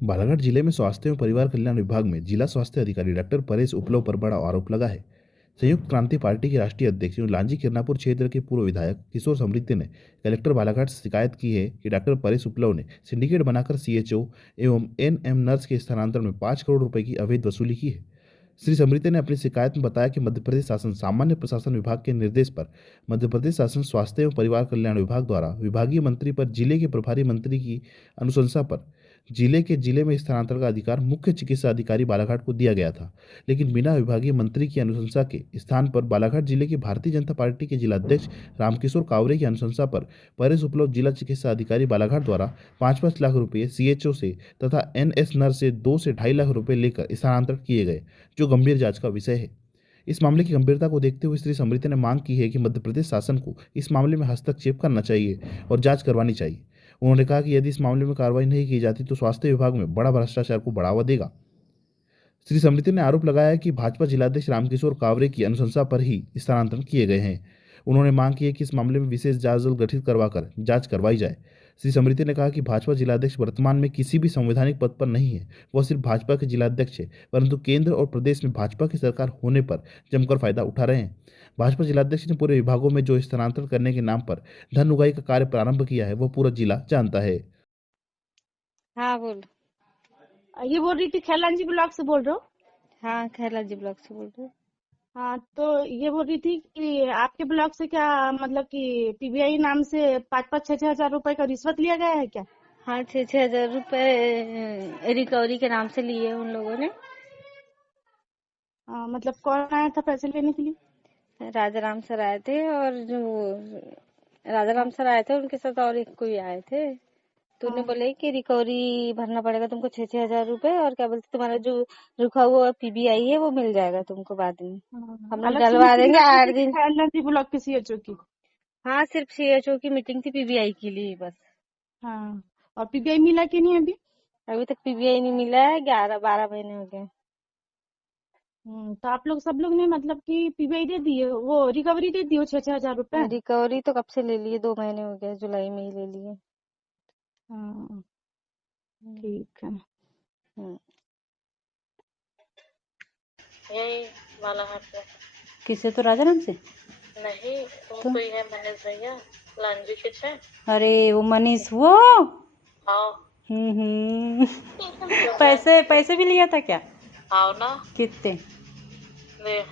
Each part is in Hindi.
बालाघाट जिले में स्वास्थ्य एवं परिवार कल्याण विभाग में जिला स्वास्थ्य अधिकारी डॉक्टर परेश उपलव पर बड़ा आरोप लगा है। संयुक्त क्रांति पार्टी के राष्ट्रीय अध्यक्ष एवं लांजी किरनापुर क्षेत्र के पूर्व विधायक किशोर समृद्धि ने कलेक्टर बालाघाट से शिकायत की है कि डॉक्टर परेश उपलव ने सिंडिकेट बनाकर सीएचओ एवं एनएम नर्स के स्थानांतरण में 5 करोड़ रुपए की अवैध वसूली की है। श्री समृद्धि ने अपनी शिकायत में बताया कि मध्य प्रदेश शासन सामान्य प्रशासन विभाग के निर्देश पर मध्य प्रदेश शासन स्वास्थ्य एवं परिवार कल्याण विभाग द्वारा विभागीय मंत्री पर जिले के प्रभारी मंत्री की अनुशंसा पर जिले में स्थानांतरण का अधिकार मुख्य चिकित्सा अधिकारी बालाघाट को दिया गया था, लेकिन बिना विभागीय मंत्री की अनुशंसा के स्थान पर बालाघाट जिले के भारतीय जनता पार्टी के जिलाध्यक्ष रामकिशोर कावरे की अनुशंसा पर परेश उपलब्ध जिला चिकित्सा अधिकारी बालाघाट द्वारा 5-5 लाख रुपये सीएचओ से तथा एनएस नर्स से 2 से 2.5 लाख रुपये लेकर स्थानांतरित किए गए, जो गंभीर जांच का विषय है। इस मामले की गंभीरता को देखते हुए श्री समृद्धि ने मांग की है कि मध्य प्रदेश शासन को इस मामले में हस्तक्षेप करना चाहिए और जांच करवानी चाहिए। उन्होंने कहा कि यदि इस मामले में कार्रवाई नहीं की जाती तो स्वास्थ्य विभाग में बड़ा भ्रष्टाचार को बढ़ावा देगा। श्री समृद्धि ने आरोप लगाया कि भाजपा जिलाध्यक्ष रामकिशोर कावरे की अनुशंसा पर ही स्थानांतरण किए गए हैं। उन्होंने मांग की है कि इस मामले में विशेष जांच दल गठित करवाकर जांच करवाई जाए। श्री समृद्धि ने कहा कि भाजपा जिलाध्यक्ष वर्तमान में किसी भी संवैधानिक पद पर नहीं है, वह सिर्फ भाजपा के जिलाध्यक्ष है, परंतु केंद्र और प्रदेश में भाजपा की सरकार होने पर जमकर फायदा उठा रहे हैं। भाजपा जिलाध्यक्ष ने पूरे विभागों में जो स्थानांतरण करने के नाम पर धन उगाही का कार्य प्रारंभ किया है, वह पूरा जिला जानता है। हाँ बोल। ये बोल रही थी खैलांजी ब्लॉक से बोल रहे हो? हाँ खैलाजी ब्लॉक से बोल रहे हो। हाँ, तो ये बोल रही थी कि आपके ब्लॉक से क्या मतलब कि पीबीआई नाम से 5-5 6 हजार रुपए का रिश्वत लिया गया है क्या? हाँ 6-6 हजार रुपए रिकवरी के नाम से लिए उन लोगों ने। मतलब कौन आया था पैसे लेने के लिए? राजाराम सर आए थे और जो राजाराम सर आए थे उनके साथ और एक कोई आए थे, तो उन्हें बोले कि रिकवरी भरना पड़ेगा तुमको 6-6 हजार रुपए, और क्या बोलते तुम्हारा जो रुका हुआ पीबीआई है वो मिल जाएगा तुमको बाद में, हम लोग अलग से डलवा देंगे 8 दिन। खैलांजी ब्लॉक के सीएचओ की? हाँ सिर्फ सीएचओ की मीटिंग थी पीबीआई के लिए बस। हाँ, और पीबीआई मिला कि नहीं अभी? अभी तक पीबीआई नहीं मिला है, 11-12 महीने हो गए। तो आप लोग सब लोग ने मतलब कि पीबीआई दे दिए, वो रिकवरी दे दी 6-6 हजार रुपए? रिकवरी तो कब से ले लिए, 2 महीने हो गए, जुलाई में ही ले लिए। हाँ, ठीक है। यही बालाघाट से। किसे? तो राजाराम से नहीं, तो कोई है मनीष भैया लांजी के छे। अरे वो मनीष वो। हाँ। पैसे भी लिया था क्या? आओ ना। कितने? दे।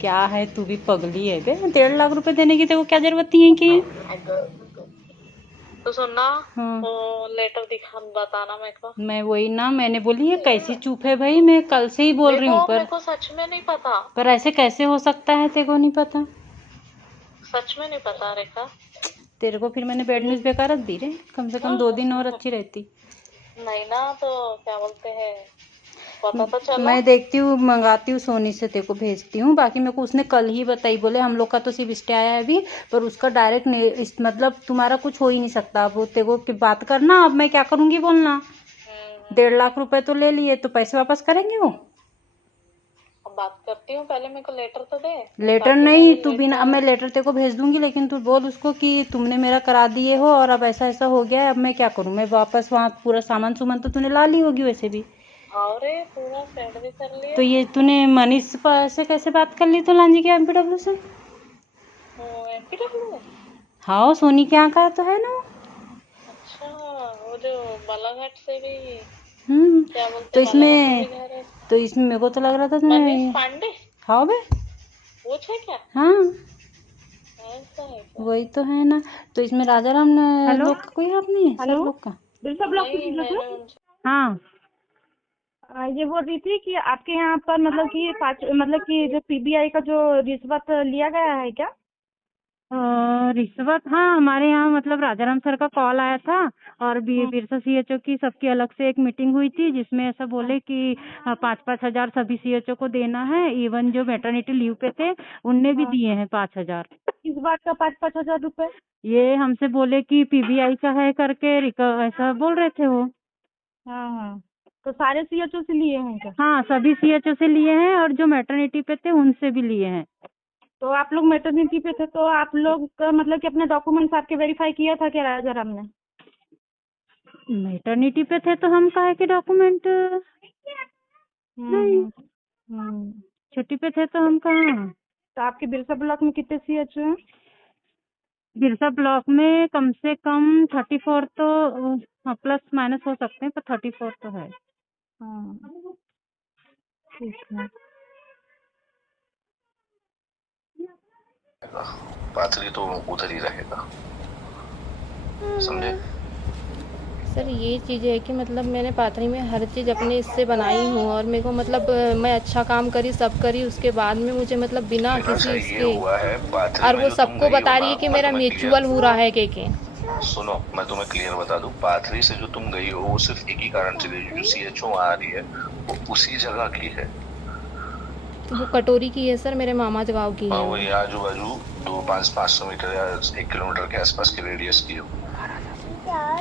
क्या है, तू भी पगली है बे। 1.5 लाख रुपए देने की तेरे को क्या जरूरत है कि? तो सुनना। हाँ। वो लेटर दिखा बताना मेरे को। मैं वही ना, मैंने बोली है कैसी चुप है भाई, मैं कल से ही बोल रही हूँ मेरे को सच में नहीं पता। पर ऐसे कैसे हो सकता है, तेरे को नहीं पता? सच में नहीं पता रेखा। तेरे को फिर मैंने बैड न्यूज बेकार रख दी रे, कम से कम 2 दिन और अच्छी रहती। नहीं ना, तो क्या बोलते हैं, पता तो चला। मैं देखती हूँ, मंगाती हूँ सोनी से, तेरे को भेजती हूँ। बाकी मेरे को उसने कल ही बताई, बोले हम लोग का तो सिर्फ स्टे आया है अभी, पर उसका डायरेक्ट मतलब तुम्हारा कुछ हो ही नहीं सकता। अब तेरे को की बात करना, अब मैं क्या करूँगी बोलना। 1.5 लाख रुपए तो ले लिए, तो पैसे वापस करेंगे वो? अब बात करती हूँ, पहले मेरे को लेटर तो दे। लेटर नहीं, तू बिना, अब मैं लेटर तेरे को भेज दूंगी, लेकिन तू बोल उसको कि तुमने मेरा करा दिए हो और अब ऐसा ऐसा हो गया है, अब मैं क्या करूँ। मैं वापस वहाँ पूरा सामान सुमान तो तूने ला ली होगी वैसे भी। अरे पूरा सेट भी कर लिया। तो ये तूने मनीष से कैसे बात कर ली तो लांजी के एमपीडब्ल्यू से? एमपीडब्ल्यू? हाँ सोनी के यहाँ का तो है ना। अच्छा, वो जो बालाघाट से भी क्या बोलते, तो इसमें मेरे को तो लग रहा था मनीष पांडे। हाँ बे, वो है क्या? हाँ ऐसा है क्या? वही तो है ना। तो इसमें राजाराम लोग का कोई हाथ नहीं है, सब लोग का। हाँ, ये बोल रही थी कि आपके यहाँ पर मतलब कि जो पीबीआई का जो रिश्वत लिया गया है क्या? रिश्वत, हाँ हमारे यहाँ मतलब राजाराम सर का कॉल आया था और बिरसा सीएचओ की सबकी अलग से एक मीटिंग हुई थी, जिसमें ऐसा बोले कि 5-5 हजार सभी सीएचओ को देना है। इवन जो मैटरनिटी लीव पे थे उनने भी दिए हैं 5 हजार। इस बात का 5-5 हजार रुपए? ये हमसे बोले कि पीबीआई का है करके ऐसा बोल रहे थे वो। हाँ, तो सारे सीएचओ से लिए हैं क्या? हाँ सभी सीएचओ से लिए हैं और जो मैटरनिटी पे थे उनसे भी लिए हैं। तो आप लोग मैटरनिटी पे थे तो आप लोग का मतलब कि अपने डॉक्यूमेंट्स आपके वेरीफाई किया था क्या राजाराम ने? मैटरनिटी पे थे तो हम काहे के डॉक्यूमेंट नहीं, छुट्टी पे थे तो हम कहाँ। तो आपके बिरसा ब्लॉक में कितने सीएचओ हैं? बिरसा ब्लॉक में कम से कम 34 तो हाँ, प्लस माइनस हो सकते हैं, पर 34 तो है। हाँ, ठीक है। पाथरी तो उधर ही रहेगा, समझे? सर ये चीज़ है कि मतलब मैंने पाथरी में हर चीज़ अपने इससे बनाई हूँ और मेरे को मतलब मैं अच्छा काम करी, सब करी, उसके बाद में मुझे मतलब बिना मेरा किसी सा ये इसके हुआ है पाथरी और में वो जो तुम सबको गई हो बता रही ना, है कि मैं मेरा तुम्हें म्यूचुअल हो रहा है के सुनो, मैं तुम्हें क्लियर बता दूं, पाथरी से जो तुम गई हो वो सिर्फ एक ही कारण से गई हो, जो सीएचओ आ रही है वो उसी जगह की है, तो वो कटोरी की है सर, मेरे मामा गाँव की है और वो। वही आजू बाजू 500 मीटर या 1 किलोमीटर के आसपास के रेडियस की हो,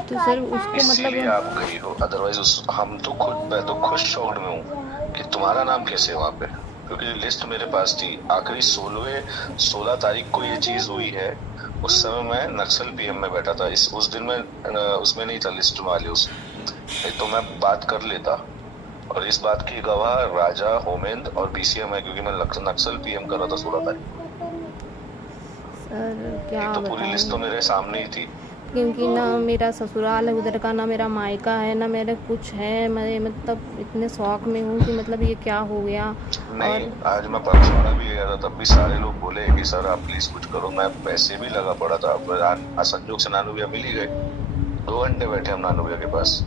तो सर उसको इसीलिए मतलब आप गई हो। अदरवाइज मैं तो खुद शॉक्ड में हूँ कि तुम्हारा नाम कैसे वहाँ पे, क्योंकि लिस्ट मेरे पास थी। आखिरी 16 तारीख को ये चीज हुई है, उस समय मैं नक्सल पीएम में बैठा था। उस दिन मैं उसमें नहीं था लिस्ट वाले, नहीं तो मैं बात कर लेता। और इस बात की गवाह राजा, होमेंद और बीसीएम है, क्योंकि मैं नक्सल पीएम कर रहा था 16 तारीख को। सर क्या तो पूरी लिस्ट तो बताएं, मेरे सामने ही थी। क्योंकि ना मेरा ससुराल है उधर का, ना मेरा मायका है, ना मेरे कुछ है। मैं मतलब इतने शौक में हूँ कि मतलब ये क्या हो गया। नहीं, और आज मैं परसों भी गया था, तब भी सारे लोग बोले कि सर आप प्लीज कुछ करो। मैं पैसे भी लगा पड़ा था, पर संजोग से नानू भैया मिल ही गए। 2 घंटे बैठे हम नानू भैया के पास।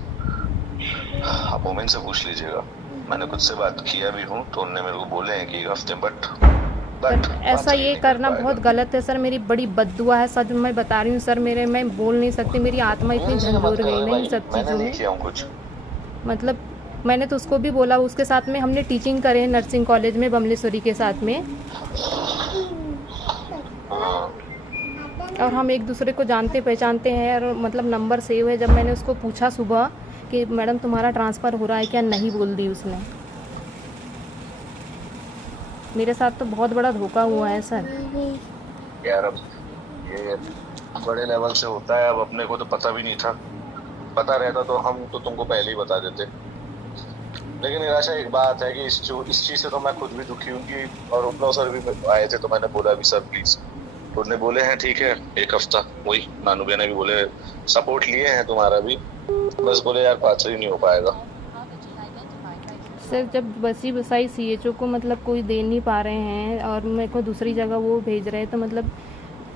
आप मोमेंट से पूछ लीजिएगा, मैंने खुद से बात किया भी हूँ, तो उन्होंने मेरे को बोले हैं कि 1 हफ्ते, बट ऐसा ये करना बहुत गलत है सर। मेरी बड़ी बद्दुआ है, सच मैं बता रही हूँ सर। मैं बोल नहीं सकती, मेरी आत्मा इतनी झंझोर गई ना इन सब चीज़ों में। किया हूँ कुछ, मतलब मैंने तो उसको भी बोला, उसके साथ में हमने टीचिंग करे है नर्सिंग कॉलेज में बमलेश्वरी के साथ में, और हम एक दूसरे को जानते पहचानते हैं, और मतलब नंबर सेव है। जब मैंने उसको पूछा सुबह कि मैडम तुम्हारा ट्रांसफ़र हो रहा है क्या, नहीं बोल दी उसने। मेरे साथ तो बहुत बड़ा धोखा हुआ है सर। यार अब ये बड़े लेवल से होता है, अब अपने को तो पता भी नहीं था। पता रहता तो हम तो तुमको पहले ही बता देते। लेकिन निराशा एक बात है कि इस चीज से तो मैं खुद भी दुखी हूँ कि, और उपलाव सर भी आए थे, तो मैंने बोला भी सर प्लीज, तो उन्होंने बोले हैं ठीक है 1 हफ्ता। वही नानू भैया ने भी बोले सपोर्ट लिए हैं तुम्हारा भी, बस बोले यार पास ही नहीं हो पाएगा। सर जब बसी बसाई सीएचओ को मतलब कोई दे नहीं पा रहे हैं और मेरे को दूसरी जगह वो भेज रहे हैं, तो मतलब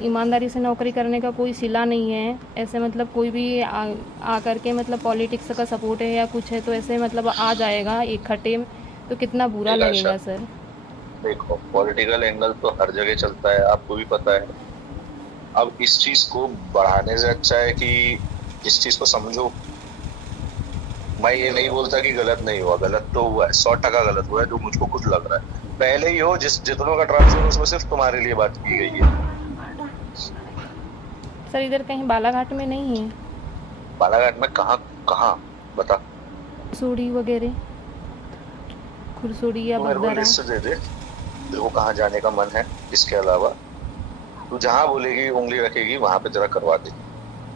ईमानदारी से नौकरी करने का कोई सिला नहीं है। ऐसे मतलब कोई भी आ करके मतलब पॉलिटिक्स का सपोर्ट है या कुछ है तो ऐसे मतलब आ जाएगा इकट्ठे, तो कितना बुरा लगेगा सर। देखो पॉलिटिकल एंगल तो हर जगह चलता है, आपको भी पता है। अब इस चीज को बढ़ाने से अच्छा है कि इस चीज को समझो। मैं ये नहीं बोलता कि गलत नहीं हुआ, गलत तो हुआ है, 100% गलत हुआ है, जो मुझको खुद लग रहा है। पहले ही हो जितनों का ट्रांसफर उसमें सिर्फ तुम्हारे लिए बात की गई है। सर इधर कहीं बालाघाट में नहीं है? बालाघाट में कहाँ बता? खुरसुड़ी वगैरह, खुरसुड़ी या मेरे को बगदारा। लिस्ट दे दे, तेरे को कहाँ जाने का मन है। इसके अलावा तू जहाँ बोलेगी उंगली रखेगी वहां पे तेरा करवा दे,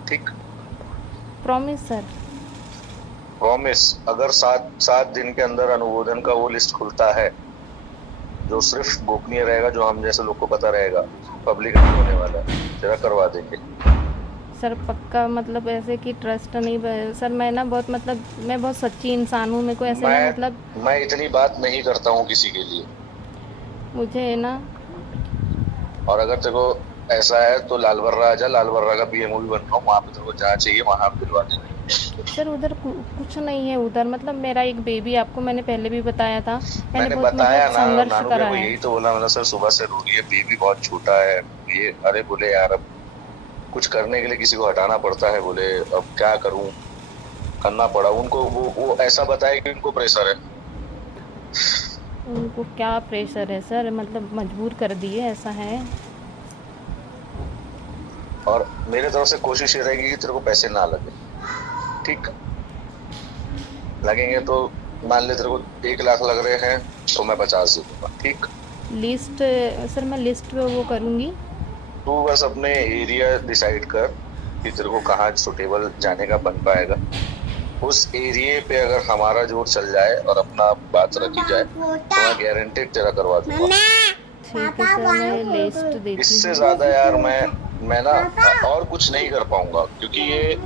ठीक? Promise sir. प्रॉमिस। अगर 7 दिन के अंदर अनुमोदन का वो लिस्ट खुलता है जो सिर्फ गोपनीय रहेगा, जो हम जैसे लोग को पता रहेगा, पब्लिक नहीं होने वाला है, तेरा करवा देंगे सर पक्का। मतलब ऐसे कि ट्रस्ट नहीं सर, मैं ना बहुत मतलब मैं बहुत सच्ची इंसान हूँ। मेरे को ऐसे ना मतलब मैं इतनी बात नहीं करता हूँ किसी के लिए। मुझे है ना, और अगर तेरे को ऐसा है तो लालबर्रा आ जा, लालबर्रा का पीएमओ भी बन रहा हूँ, वहाँ पे तेरे को जहाँ चाहिए वहाँ आप दिलवा देंगे। सर उधर कुछ नहीं है। उधर मतलब मेरा एक बेबी, आपको मैंने पहले भी बताया था, मैंने बहुत बताया मतलब ना, संघर्ष नानू करा को है। यही तो बोला, मतलब सर सुबह से रो रही है, बेबी बहुत छोटा है ये। अरे बोले यार अब कुछ करने के लिए किसी को हटाना पड़ता है, बोले अब क्या करूं, करना पड़ा उनको। वो ऐसा बताया कि उनको प्रेशर है। उनको क्या प्रेशर है सर, मतलब मजबूर कर दिए, ऐसा है। और मेरे तरफ से कोशिश ये रहेगी कि तेरे को पैसे ना लगे, ठीक? लगेंगे तो मान ले तेरे को 1 लाख लग रहे हैं तो मैं 50 दे दूंगा, ठीक? लिस्ट सर मैं लिस्ट पे वो करूँगी। तू बस अपने एरिया डिसाइड कर कि तेरे को कहाँ सुटेबल जाने का बन पाएगा। उस एरिया पे अगर हमारा जोर चल जाए और अपना बात रखी जाए तो मैं गारंटेड तेरा करवा दूंगा। ठीक है सर, मैं लिस्ट देती इससे हूँ। ज्यादा यार मैं ना और कुछ नहीं कर पाऊंगा, क्योंकि ये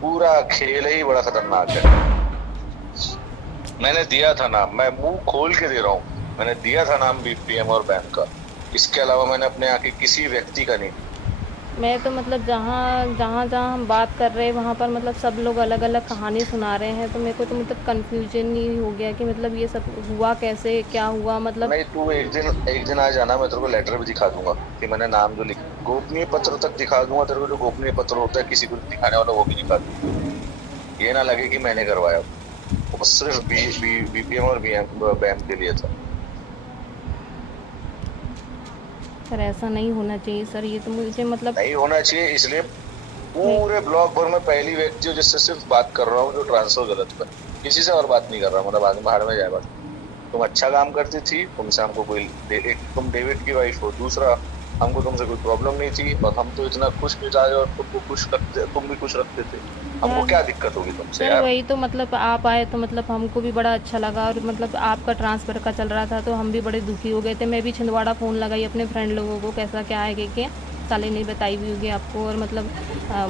पूरा खेल ही बड़ा खतरनाक है। मैंने दिया था नाम, मैं मुंह खोल के दे रहा हूँ, मैंने दिया था नाम बीपीएम और बैंक का। इसके अलावा मैंने अपने आके किसी व्यक्ति का नहीं। मैं तो मतलब जहाँ हम बात कर रहे हैं वहाँ पर मतलब सब लोग अलग अलग कहानी सुना रहे हैं, तो मेरे को तो मतलब कन्फ्यूजन ही हो गया कि मतलब ये सब हुआ कैसे, क्या हुआ मतलब। नहीं, तू एक दिन आ जाना, मैं तेरे को लेटर भी दिखा दूंगा कि मैंने नाम जो लिखा, गोपनीय पत्र तक दिखा दूंगा तेरे को। जो गोपनीय पत्र होता है किसी को दिखाने वाला, वो भी दिखा दूंगा। ये ना लगे कि मैंने करवाया, वो सिर्फ बीपीएम और बैंक के लिए था। सर ऐसा नहीं होना चाहिए सर, ये तो मुझे मतलब नहीं होना चाहिए, इसलिए पूरे ब्लॉक भर में पहली व्यक्ति हूँ जिससे सिर्फ बात कर रहा हूँ जो ट्रांसफर गलत पर, किसी से और बात नहीं कर रहा। मतलब आगे बाहर में जाए बात। तुम अच्छा काम करती थी, तुमसे हमको कोई एक तुम डेविड की वाइफ हो, दूसरा हमको तुमसे कोई प्रॉब्लम नहीं थी, और हम तो इतना खुश मिजाज और तुमको खुश रखते, तुम भी खुश रखते थे। हमको क्या दिक्कत होगी तुमसे सर? यार? वही तो मतलब आप आए तो मतलब हमको भी बड़ा अच्छा लगा, और मतलब आपका ट्रांसफ़र का चल रहा था तो हम भी बड़े दुखी हो गए थे। मैं भी छिंदवाड़ा फ़ोन लगाई अपने फ्रेंड लोगों को, कैसा क्या है कि साले नहीं बताई भी होगी आपको, और मतलब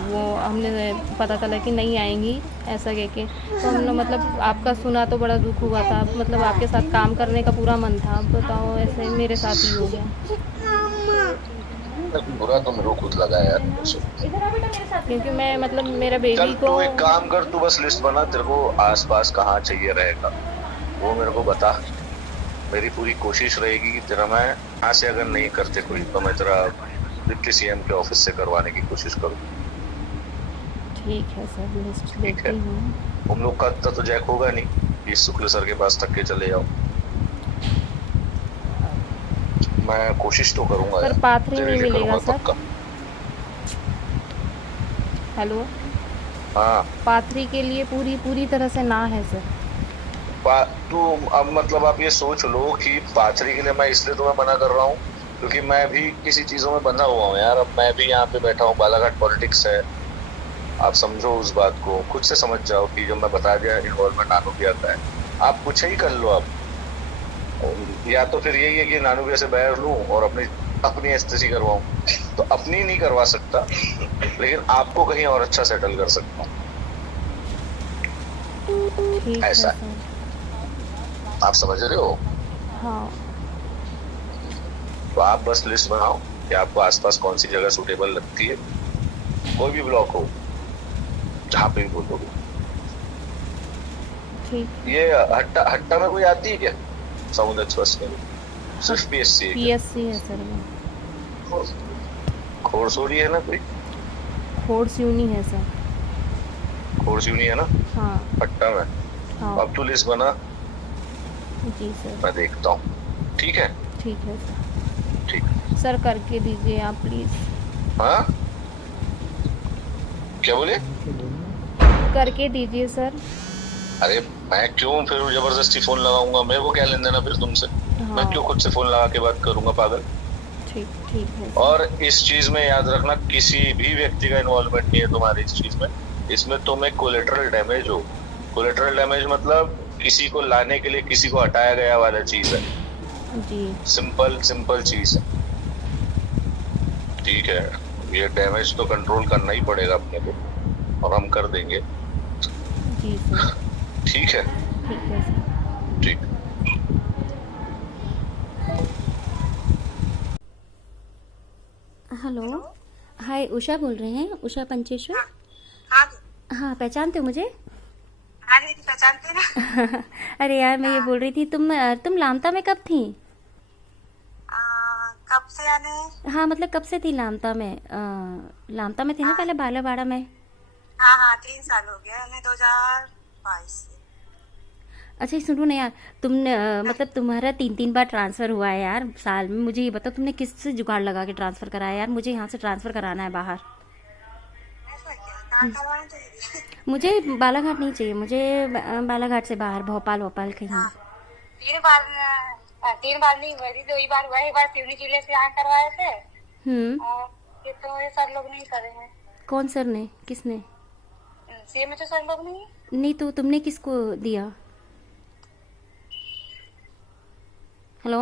वो हमने पता चला कि नहीं आएंगी ऐसा कह के। तो हम लोग मतलब आपका सुना तो बड़ा दुख हुआ था, मतलब आपके साथ काम करने का पूरा मन था। अब बताओ ऐसे मेरे साथ ही हो गया। बुरा तो मेरे को खुद लगा यार, क्योंकि मैं मतलब मेरा चल बेबी को तू एक काम कर, तू बस लिस्ट बना, तेरे को आसपास कहाँ चाहिए रहेगा वो मेरे को बता। मेरी पूरी कोशिश रहेगी कि तेरा, मैं यहाँ से अगर नहीं करते कोई तो मैं तेरा डिप्टी सीएम के ऑफिस से करवाने की कोशिश करूँ। ठीक है सर, लिस्ट ठीक है, देती हूँ। हम लोग का इतना तो जैक होगा नहीं कि शुक्ल सर के पास तक के चले जाओ। मैं कोशिश तो करूंगा सर यार, पाथरी तेरे नहीं लिए मिलेगा करूंगा सर? पक्का। हेलो, हाँ, पाथरी के लिए पूरी तरह से ना है सर। तू अब मतलब आप ये सोच लो कि पाथरी के लिए मैं इसलिए तुम्हें मना कर रहा हूँ क्योंकि मैं भी किसी चीजों में बंधा हुआ हूँ यार। अब मैं भी यहाँ पे बैठा हूँ, बालाघाट पॉलिटिक्स है, आप समझो उस बात को, खुद से समझ जाओ कि जब मैं बता दिया इन्वॉल्वमेंट नानू भी आता है, आप कुछ ही कर लो। आप या तो फिर यही है कि नानू भी से बैर लूं और अपनी एसटीसी करवाऊं, तो अपनी नहीं करवा सकता लेकिन आपको कहीं और अच्छा सेटल कर सकता हूँ। ठीक है ऐसा सर। आप समझ रहे हो? हाँ, तो आप बस लिस्ट बनाओ कि आपको आसपास कौन सी जगह सूटेबल लगती है, कोई भी ब्लॉक हो जहाँ पे भी बोलोगे। ठीक। ये हट्टा में कोई आती है क्या समुद्र एक्सप्रेस में? सिर्फ पीएससी है? पीएससी है सर वो। खोरसोरी है ना कोई? खोड़स्यूनी है सर। खोरसोनी है ना? हाँ हट्टा में। हाँ अब तू लिस्ट बना, जी सर। मैं देखता हूँ। ठीक है? ठीक है सर। ठीक। सर करके दीजिए आप प्लीज़। हाँ, क्या बोले? करके दीजिए सर। अरे मैं क्यों फिर जबरदस्ती फोन लगाऊंगा? मेरे को क्या लेन देना फिर तुमसे? हाँ। मैं क्यों खुद से फोन लगा के बात करूंगा पागल? ठीक है। और इस चीज में याद रखना, किसी भी व्यक्ति का इन्वॉल्वमेंट नहीं है तुम्हारी इस चीज में। इसमें तुम एक कोलेटरल डैमेज हो। कोलेटरल डैमेज मतलब किसी को लाने के लिए किसी को हटाया गया वाला चीज है जी। सिंपल चीज है। ठीक है, ये डैमेज तो कंट्रोल करना ही पड़ेगा अपने को, और हम कर देंगे। जी सर। ठीक है? ठीक है सर। ठीक। हेलो, हाय, उषा बोल रहे हैं, उषा पंचेश्वर। हाँ हाँ, पहचानते हो मुझे? हाँ दीदी, पहचानते ना। अरे यार, मैं ये बोल रही थी, तुम लामता में कब थी? कब से आने? हाँ, मतलब कब से थी लामता में? लामता में थी ना पहले, बालाबाड़ा में। हाँ 3 साल हो गया हमें, 2022 से। अच्छा, सुनो ना यार, तुमने मतलब तुम्हारा 3 बार ट्रांसफर हुआ है यार साल में। मुझे ये बताओ, तुमने किससे जुगाड़ लगा के ट्रांसफर कराया यार? मुझे यहाँ से ट्रांसफर कराना है बाहर। ऐसा क्या? कहाँ करवाना चाहिए? मुझे बालाघाट नहीं चाहिए, मुझे बालाघाट से बाहर, भोपाल कहीं। 3 बार नहीं हुआ थी, 2 ही बार हुआ। एक बार सिवनी जिले से यहाँ करवाए थे, और ये तो ये सर लोग नहीं करे हैं। कौन सर ने? किसने? CMHO संभव नहीं है। नहीं तो तुमने किसको दिया? हेलो,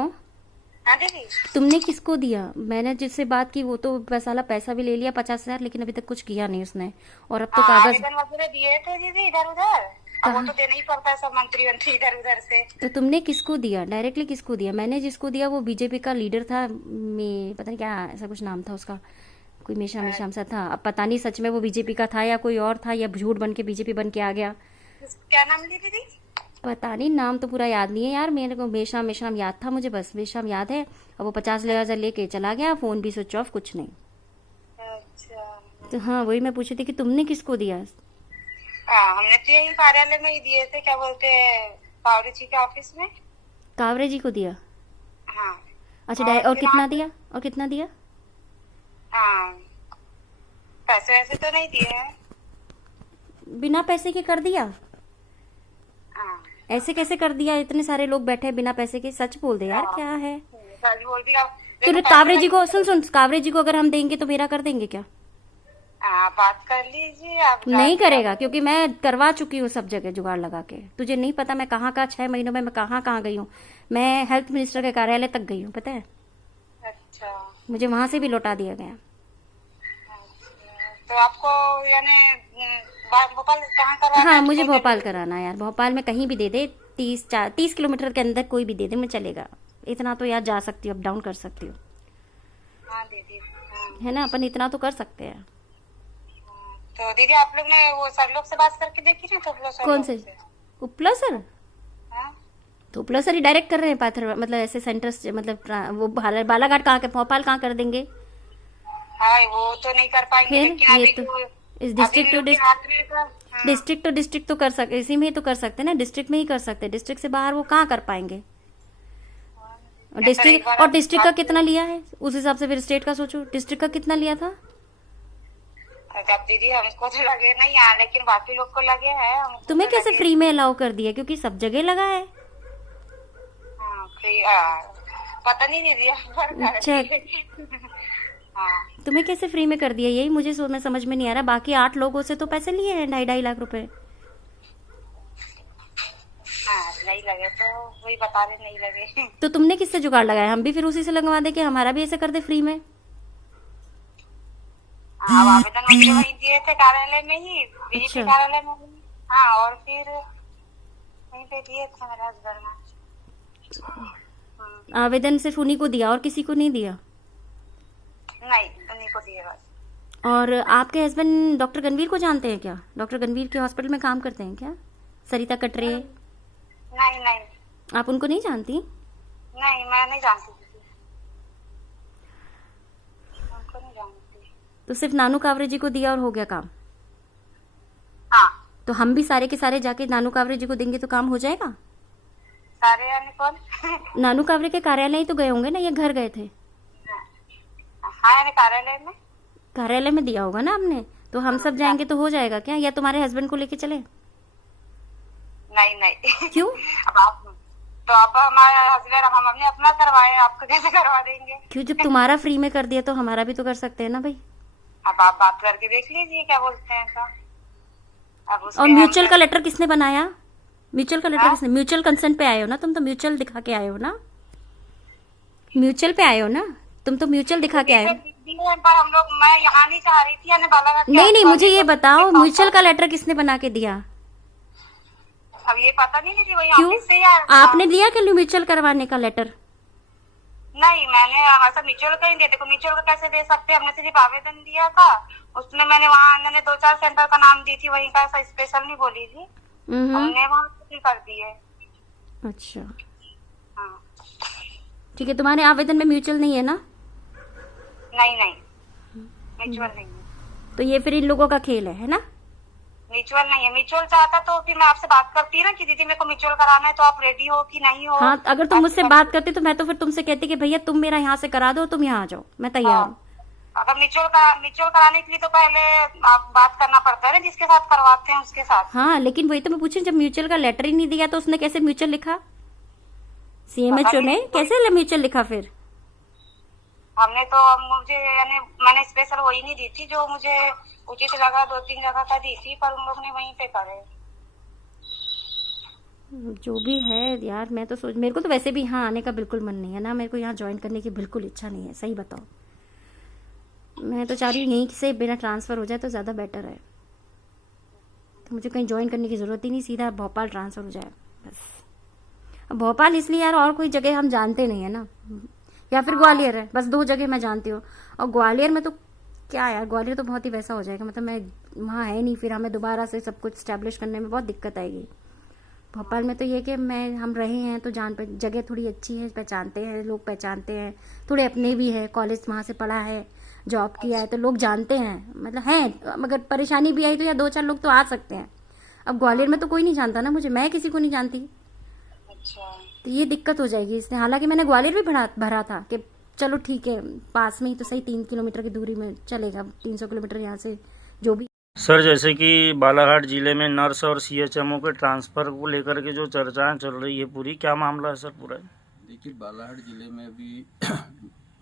हाँ दीदी, तुमने किसको दिया? मैंने जिससे बात की वो तो बस साला पैसा भी ले लिया 50,000, लेकिन अभी तक कुछ किया नहीं उसने। और अब तो हाँ, कागज आवेदन वगैरह दिए थे दीदी इधर उधर। अब वो तो देना ही पड़ता है सब मंत्री वंत्री इधर उधर से। तो तुमने किसको दिया? डायरेक्टली किसको दिया? मैंने जिसको दिया वो बीजेपी का लीडर था, पता नहीं क्या ऐसा कुछ नाम था उसका, कोई मेशाम सा था। अब पता नहीं सच में वो बीजेपी का था या कोई और था, या झूठ बन के बीजेपी बन के आ गया। क्या नाम ली दीदी? पता नहीं, नाम तो पूरा याद नहीं है यार मेरे को। मेशाम याद था मुझे, बस मेशाम याद है। और वो 50,000 लेके चला गया, फोन भी स्विच ऑफ, कुछ नहीं। अच्छा, तो हाँ, वही मैं पूछी थी कि तुमने किसको दिया? हाँ हमने तो यही कार्यालय में ही दिए थे, क्या बोलते हैं, कावरे जी के ऑफिस में। कावरे जी को दिया? हाँ। अच्छा, और और फिर कितना दिया? और कितना दिया? हाँ, पैसे वैसे तो नहीं दिए हैं। बिना पैसे के कर दिया? हाँ, ऐसे कैसे कर दिया? इतने सारे लोग बैठे हैं बिना पैसे के। सच बोल दे यार, क्या है? सच बोल दी आप। तो कावरे जी को सुन, कावरे जी को अगर हम देंगे तो मेरा कर देंगे क्या? हाँ, बात कर लीजिए आप। नहीं करेगा, क्योंकि मैं करवा चुकी हूँ सब जगह जुगाड़ लगा के। तुझे नहीं पता मैं कहाँ 6 महीनों में मैं कहाँ गई हूँ। मैं हेल्थ मिनिस्टर के कार्यालय तक गई हूँ, पता है? अच्छा, मुझे वहां से भी लौटा दिया गया। तो आपको यानी भोपाल कहाँ करवाना हाँ, है? मुझे भोपाल कराना है यार। भोपाल में कहीं भी दे दे, 30 किलोमीटर के अंदर कोई भी दे दे, मैं चलेगा। इतना तो यार जा सकती हूँ, अप डाउन कर सकती हूँ, हाँ दीदी। हाँ। है ना? अपन इतना तो कर सकते हैं। तो दीदी आप लोग ने वो सर लोग से बात करके देखी ना? तो वो सर कौन लोग से? उपला सर? हाँ? तो उपला सर ही डायरेक्ट कर रहे हैं पाथर, मतलब ऐसे सेंटर्स, मतलब वो बालाघाट कहाँ के, भोपाल कहाँ कर देंगे? हाँ, वो तो नहीं कर पाएंगे, फिर लेकिन ये अभी तो जो इस डिस्ट्रिक्ट टू हाँ। डिस्ट्रिक्ट तो कर सकते, इसी में ही तो कर सकते हैं ना, डिस्ट्रिक्ट में ही कर सकते हैं। डिस्ट्रिक्ट से बाहर वो कहाँ कर पाएंगे? और डिस्ट्रिक्ट का कितना लिया है उस हिसाब से फिर स्टेट का सोचो। डिस्ट्रिक्ट का कितना लिया था? अब दीदी हमको तो लगे नहीं यार, लेकिन बाकी लोग को लगे हैं। हमको तुम्हें तो कैसे लगे। फ्री में अलाउ कर दिया? क्योंकि सब जगह लगा है। हाँ, फ्री। पता नहीं दीदी। अच्छा, हाँ, तुम्हें कैसे फ्री में कर दिया? यही मुझे में समझ में नहीं आ रहा। बाकी 8 लोगों से तो पैसे लिए हैं 2.5 लाख रुपए। हाँ, नहीं लगे तो वही बता रहे, नहीं लगे। तो तुमने किससे जुगाड़ लगाया? हम भी फिर उसी से लगवा दे कि हमारा भी ऐसे कर दे फ्री में। हाँ, आवेदन वगैरह वही दिए थे कार्यालय में ही, बीजेपी अच्छा। कार्यालय में ही। हाँ, और फिर वहीं पे दिए थे मेरे हस्बैंड ने। आवेदन सिर्फ उन्हीं को दिया और किसी को नहीं दिया? नहीं, उन्हीं को दिए बस। और आपके हस्बैंड डॉक्टर गणवीर को जानते हैं क्या? डॉक्टर गणवीर के हॉस्पिटल में काम करते हैं क्या? सरिता कटरे? नहीं नहीं आप उनको नहीं जानती? नहीं, मैं नहीं जानती दीदी, उनको नहीं जानती। तो सिर्फ नानू कावरे जी को दिया और हो गया काम? हाँ। तो हम भी सारे के सारे जाके नानू कावरे जी को देंगे तो काम हो जाएगा? सारे यानी कौन? नानू कावरे के कार्यालय ही तो गए होंगे ना, या घर गए थे? हाँ, यानी कार्यालय में। कार्यालय में दिया होगा ना हमने। तो हम सब जाएंगे तो हो जाएगा क्या, या तुम्हारे हस्बैंड को लेके चले? नहीं नहीं। क्यों? अब आप हमारे हस्बैंड, हम हमने अपना करवाए, आपको कैसे करवा देंगे? क्यों? जब तुम्हारा फ्री में कर दिया तो हमारा भी तो कर सकते हैं ना भाई। अब आप बात करके देख लीजिए क्या बोलते हैं तो। अब उसके और हम- म्यूचुअल का लेटर किसने बनाया? म्यूचुअल का लेटर किसने? म्यूचुअल कंसेंट पे आए हो ना तुम? तो म्यूचुअल दिखा के आए हो ना? म्यूचुअल पे आए हो ना तुम? तो म्यूचुअल दिखा के आए हो। पर हम लोग, मैं यहाँ नहीं चाह रही थी, यानी बालाघाट के नहीं नहीं, आसपास मुझे ये तो- बताओ म्यूचुअल का लेटर किसने बना के दिया? अब ये पता नहीं दीदी, वही क्यों? ऑफिस से या आपने दिया क्या म्यूचुअल करवाने का लेटर? नहीं, मैंने ऐसा म्यूचुअल का ही दे, देखो म्यूचुअल का कैसे दे सकते हैं? हमने सिर्फ आवेदन दिया था, उसमें मैंने वहाँ मैंने 2-4 सेंटर का नाम दी थी, वहीं का ऐसा स्पेशल नहीं बोली थी, हमने वहाँ से कर दिए। अच्छा हाँ। ठीक है, तुम्हारे आवेदन में म्यूचुअल नहीं है ना? नहीं नहीं, म्यूचुअल नहीं है। तो ये फिर इन लोगों का खेल है ना? म्यूचुअल नहीं है। म्यूचुअल चाहता तो फिर मैं आपसे बात करती ना कि दीदी मेरे को म्यूचुअल कराना है, तो आप रेडी हो कि नहीं हो? हाँ, अगर तुम मुझसे बात करती तो मैं तो फिर तुमसे कहती कि भैया तुम मेरा यहाँ से करा दो, तुम यहाँ आ जाओ, मैं तैयार हूँ। अगर म्यूचुअल कराने के लिए तो पहले आप बात करना पड़ता है ना जिसके साथ करवाते हैं उसके साथ। हाँ, लेकिन वही तो मैं पूछी, जब म्यूचुअल का लेटर ही नहीं दिया तो उसने कैसे म्यूचुअल लिखा? CMHO ने कैसे म्यूचुअल लिखा फिर? हमने तो मुझे यानी मैंने स्पेशल वही नहीं दी थी जो मुझे उचित लगा, 2-3 जगह का दी थी पर उन लोग ने वहीं पे करे। जो भी है यार, मैं तो सोच, मेरे को तो वैसे भी यहाँ आने का बिल्कुल मन नहीं है ना, मेरे को यहाँ ज्वाइन करने की बिल्कुल इच्छा नहीं है, सही बताओ। मैं तो चाह रही हूँ यहीं से बिना ट्रांसफ़र हो जाए तो ज़्यादा बेटर है। तो मुझे कहीं ज्वाइन करने की ज़रूरत ही नहीं, सीधा भोपाल ट्रांसफ़र हो जाए बस। अब भोपाल इसलिए यार, और कोई जगह हम जानते नहीं है ना, या फिर ग्वालियर है, बस 2 जगह मैं जानती हूँ। और ग्वालियर में तो क्या यार, ग्वालियर तो बहुत ही वैसा हो जाएगा, मतलब मैं वहाँ है नहीं, फिर हमें दोबारा से सब कुछ स्टैब्लिश करने में बहुत दिक्कत आएगी। भोपाल में तो ये कि हम रहे हैं तो जगह थोड़ी अच्छी है, पहचानते हैं, लोग पहचानते हैं, थोड़े अपने भी है, कॉलेज वहाँ से पढ़ा है, जॉब किया है, तो लोग जानते हैं, मतलब हैं। मगर परेशानी भी आई तो या 2-4 लोग तो आ सकते हैं। अब ग्वालियर में तो कोई नहीं जानता ना मुझे, मैं किसी को नहीं जानती, तो ये दिक्कत हो जाएगी इसने। हालांकि मैंने ग्वालियर भी भरा था कि चलो ठीक है, पास में ही तो सही, 3 किलोमीटर की दूरी में चलेगा, 300 किलोमीटर यहाँ से जो भी। सर, जैसे कि बालाघाट जिले में नर्स और सीएचएमओ के ट्रांसफ़र को लेकर के जो चर्चाएं चल रही है पूरी, क्या मामला है सर पूरा? देखिए, बालाघाट जिले में अभी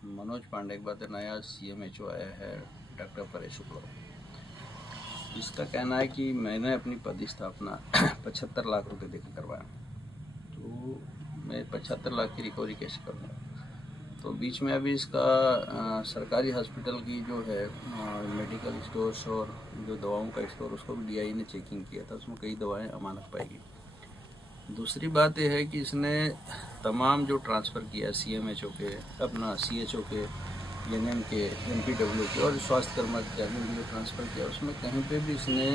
मनोज पांडे के बाद नया सीएमएचओ आया है, डॉक्टर परेश उपलो। इसका कहना है कि मैंने अपनी पदस्थापना 75 लाख रुपए देकर करवाया, तो मैं 75 लाख की रिकवरी कैसे करूँगा? तो बीच में अभी इसका सरकारी हॉस्पिटल की जो है मेडिकल स्टोर्स और जो दवाओं का स्टोर, उसको भी डीआई ने चेकिंग किया था, उसमें कई दवाएं अमानक पाई गई। दूसरी बात यह है कि इसने तमाम जो ट्रांसफ़र किया सीएमएचओ के, अपना सीएचओ के, एनएम के, एमपीडब्ल्यू के और स्वास्थ्य कर्मचारियों के जो ट्रांसफ़र किया, उसमें कहीं पे भी इसने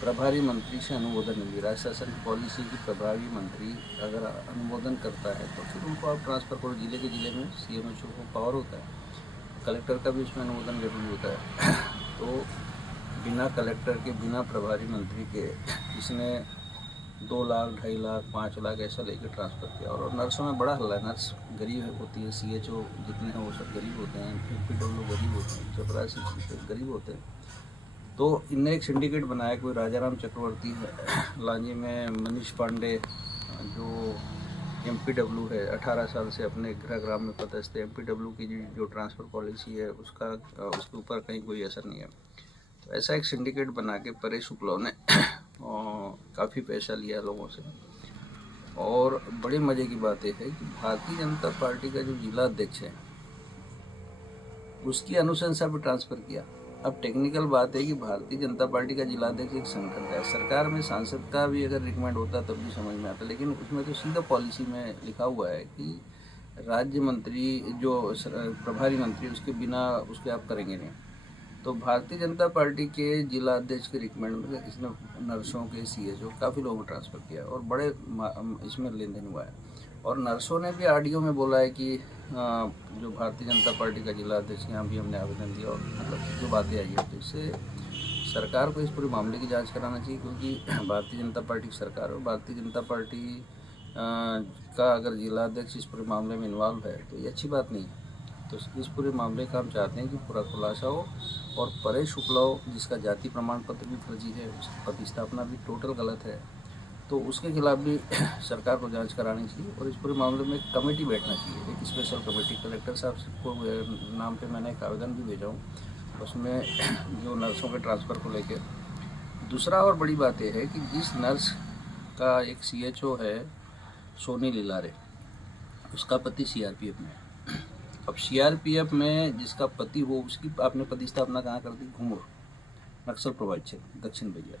प्रभारी मंत्री से अनुमोदन नहीं लिया। राज्य शासन की पॉलिसी की प्रभारी मंत्री अगर अनुमोदन करता है तो फिर उनको आप ट्रांसफ़र करो। जिले में सीएमएचओ को पावर होता है, कलेक्टर का भी उसमें अनुमोदन जरूरी होता है। तो बिना कलेक्टर के, बिना प्रभारी मंत्री के इसने 2 लाख, 2.5 लाख, 5 लाख ऐसा लेकर ट्रांसफ़र किया। और नर्सों में बड़ा हल्ला है, नर्स गरीब होती है, सीएचओ जितने हैं वो सब गरीब होते हैं, एमपीडब्ल्यू गरीब होते हैं, चपरासी गरीब होते हैं। तो इनने एक सिंडिकेट बनाया, कोई राजाराम चक्रवर्ती है लांजी में, मनीष पांडे जो एमपीडब्ल्यू है, 18 साल से अपने गृह ग्राम में पदस्थ है, एमपीडब्ल्यू की जो ट्रांसफ़र पॉलिसी है उसके ऊपर कहीं कोई असर नहीं है। तो ऐसा एक सिंडिकेट बना के परेश उपलो ने काफ़ी पैसा लिया लोगों से। और बड़े मज़े की बात यह है कि भारतीय जनता पार्टी का जो जिला अध्यक्ष है उसकी अनुशंसा पर ट्रांसफ़र किया। अब टेक्निकल बात है कि भारतीय जनता पार्टी का जिलाध्यक्ष एक संगठन का है, सरकार में सांसद का भी अगर रिकमेंड होता तब भी समझ में आता, लेकिन उसमें तो सीधा पॉलिसी में लिखा हुआ है कि राज्य मंत्री जो प्रभारी मंत्री उसके बिना उसके आप करेंगे नहीं। तो भारतीय जनता पार्टी के जिला अध्यक्ष के रिकमेंड में इसने नर्सों के सीएचओ काफ़ी लोगों को ट्रांसफ़र किया और बड़े इसमें लेन देन हुआ है। और नर्सों ने भी आरडीओ में बोला है कि जो भारतीय जनता पार्टी का जिला अध्यक्ष यहाँ भी हमने आवेदन दिया, और मतलब जो बातें आई है तो इससे सरकार को इस पूरे मामले की जांच कराना चाहिए, क्योंकि भारतीय जनता पार्टी की सरकार और भारतीय जनता पार्टी का अगर जिला अध्यक्ष इस पूरे मामले में इन्वॉल्व है तो ये अच्छी बात नहीं है। तो इस पूरे मामले का हम चाहते हैं कि पूरा खुलासा हो और परेश उपलो जिसका जाति प्रमाण पत्र भी फर्जी है, उसकी प्रतिस्थापना भी टोटल गलत है, तो उसके खिलाफ भी सरकार को जांच करानी चाहिए और इस पूरे मामले में एक कमेटी बैठना चाहिए, एक स्पेशल कमेटी। कलेक्टर साहब को नाम पे मैंने एक आवेदन भी भेजा हूँ, उसमें जो नर्सों के ट्रांसफ़र को लेकर। दूसरा और बड़ी बात यह है कि जिस नर्स का एक सीएचओ है सोनी लिलारे, उसका पति सीआरपीएफ में है। अब सीआरपीएफ में जिसका पति हो उसकी आपने प्रतिस्थापना कहाँ कर दी? घुमर, नक्सल प्रभावित क्षेत्र, दक्षिण बलिया।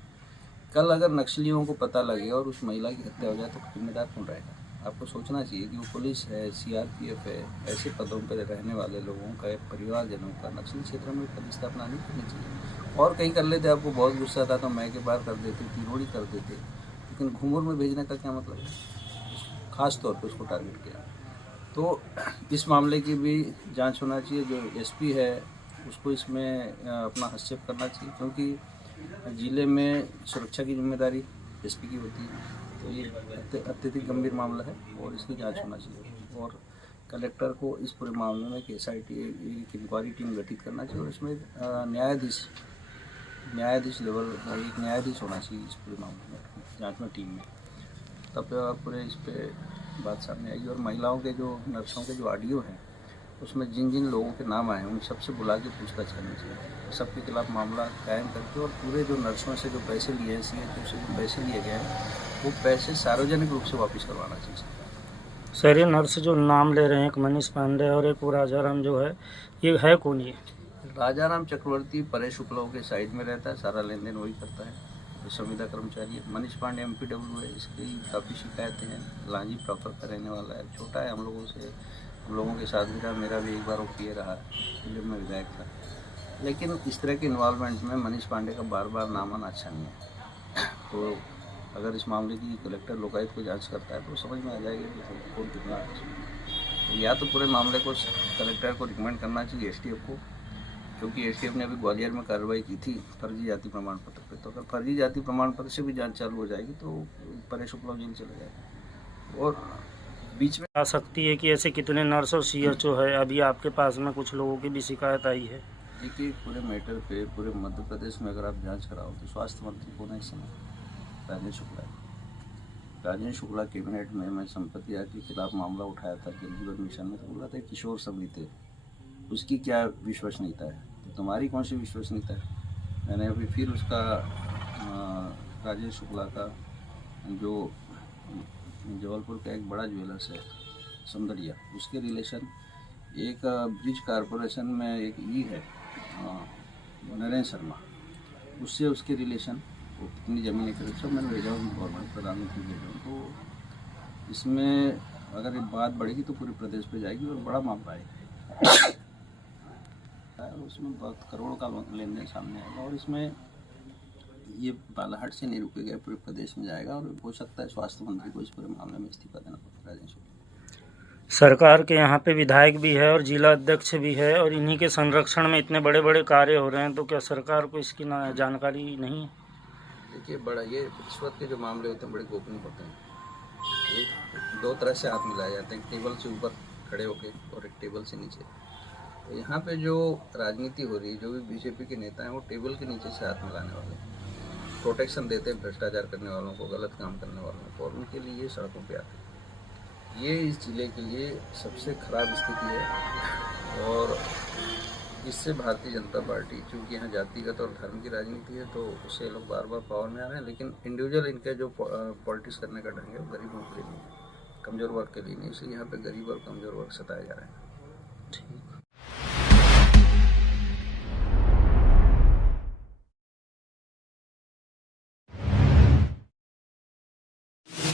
कल अगर नक्सलियों को पता लगे और उस महिला की हत्या हो जाए तो जिम्मेदार कौन रहेगा? आपको सोचना चाहिए कि वो पुलिस है, सीआरपीएफ है, ऐसे पदों पर रहने वाले लोगों का, परिवारजनों का नक्सली क्षेत्र में प्रतिस्थापना नहीं करनी चाहिए। और कहीं कर लेते, आपको बहुत गुस्सा था तो मैं के बार कर देते, तिरोड़ी कर देते, लेकिन घुमर में भेजने का क्या मतलब है? खास तौर पर उसको टारगेट किया। तो इस मामले की भी जांच होना चाहिए। जो एसपी है उसको इसमें अपना हस्तक्षेप करना चाहिए, क्योंकि जिले में सुरक्षा की जिम्मेदारी एसपी की होती है। तो ये अत्यधिक गंभीर मामला है और इसकी जांच होना चाहिए और कलेक्टर को इस पूरे मामले में एक एसआईटी, एक इंक्वायरी टीम गठित करना चाहिए और इसमें न्यायाधीश लेवल एक न्यायाधीश होना चाहिए इस पूरे मामले में, जाँच में, टीम में, तब पूरे इस पर बात सामने आएगी। और महिलाओं के जो नर्सों के जो ऑडियो हैं उसमें जिन जिन लोगों के नाम आए उन सबसे बुला के पूछताछ करनी चाहिए, सबके खिलाफ मामला कायम करके, और पूरे जो नर्सों से जो पैसे लिए हैं, CHO से जो पैसे लिए गए हैं, वो पैसे सार्वजनिक रूप से वापस करवाना चाहिए। सर ये नर्स जो नाम ले रहे हैं, एक मनीष पांडे और एक वो राजाराम जो है, ये है कौन? ये राजाराम चक्रवर्ती परेश उपलव के साइड में रहता है, सारा लेन देन वही करता है, जो संविदा कर्मचारी है। मनीष पांडे MPW है, इसकी काफ़ी शिकायतें हैं, लांजी प्रॉपर का रहने वाला है, छोटा है हम लोगों के साथ भी रहा, मेरा भी एक बार OPA रहा जब मैं विधायक था। लेकिन इस तरह के इन्वॉल्वमेंट में मनीष पांडे का बार बार नाम आना अच्छा नहीं है। तो अगर इस मामले की कलेक्टर लोकायुक्त को जांच करता है तो समझ में आ जाएगा कि कौन कितना है इसमें। तो या तो पूरे मामले को कलेक्टर को रिकमेंड करना चाहिए STF को, क्योंकि STF ने अभी ग्वालियर में कार्रवाई की थी फर्जी जाति प्रमाण पत्र पे। तो अगर फर्जी जाति प्रमाण पत्र से भी जांच चालू हो जाएगी तो परेश उपलव जेल चले जाएगा। और बीच में आ सकती है कि ऐसे कितने नर्स और CHO है? अभी आपके पास में कुछ लोगों की भी शिकायत आई है। देखिए, पूरे मैटर पे पूरे मध्य प्रदेश में अगर आप जांच कराओ तो स्वास्थ्य मंत्री कौन है इस समय? राजेंद्र शुक्ला है। राजेंद्र शुक्ला कैबिनेट में मैं संपत्ति आग के खिलाफ मामला उठाया था जल जीवन मिशन में, तो बोला था किशोर समिति उसकी क्या विश्वसनीयता है, तो तुम्हारी कौन सी विश्वसनीयता है? मैंने अभी फिर उसका राजेंद्र शुक्ला का जो जबलपुर का एक बड़ा ज्वेलर्स है सौंदर्या, उसके रिलेशन एक ब्रिज कॉरपोरेशन में एक है नरेंद्र शर्मा, उससे उसके रिलेशन, वो कितनी ज़मीनें खरीद सब मैंने भेजा हूँ गवर्नमेंट प्रधानमंत्री भेजा हूँ। तो इसमें अगर ये बात बढ़ेगी तो पूरे प्रदेश पे जाएगी और बड़ा मामला है, और उसमें बहुत करोड़ों का लेन देन सामने आएगा, और इसमें ये बालाघाट से नहीं रुकेगा, पूरे प्रदेश में जाएगा, और हो सकता है स्वास्थ्य मंत्री को इस पूरे मामले में इस्तीफा देना पड़े राजेंद्र शुक्ला। सरकार के यहाँ पे विधायक भी है और जिला अध्यक्ष भी है, और इन्हीं के संरक्षण में इतने बड़े बड़े कार्य हो रहे हैं, तो क्या सरकार को इसकी जानकारी नहीं है? देखिए, बड़ा ये रिश्वत के जो मामले होते हैं बड़े गोपनीय होते हैं। एक दो तरह से हाथ मिलाए जाते हैं, टेबल से ऊपर खड़े होके और एक टेबल से नीचे। तो यहाँ पे जो राजनीति हो रही है, जो भी BJP के नेता हैं वो टेबल के नीचे से हाथ मिलाने वाले, प्रोटेक्शन देते हैं भ्रष्टाचार करने वालों को, गलत काम करने वालों को, और उनके लिए ये सड़कों पे आते हैं। ये इस जिले के लिए सबसे खराब स्थिति है, और इससे भारतीय जनता पार्टी, चूँकि यहाँ जातिगत और धर्म की राजनीति है, तो उससे लोग बार बार पावर में आ रहे हैं, लेकिन इंडिविजुअल इनका जो पॉलिटिक्स करने का ढंग है वो गरीबों के लिए नहीं है, कमज़ोर वर्ग के लिए नहीं, इसलिए यहाँ पे गरीब और कमज़ोर वर्ग सताए जा रहे हैं। ठीक।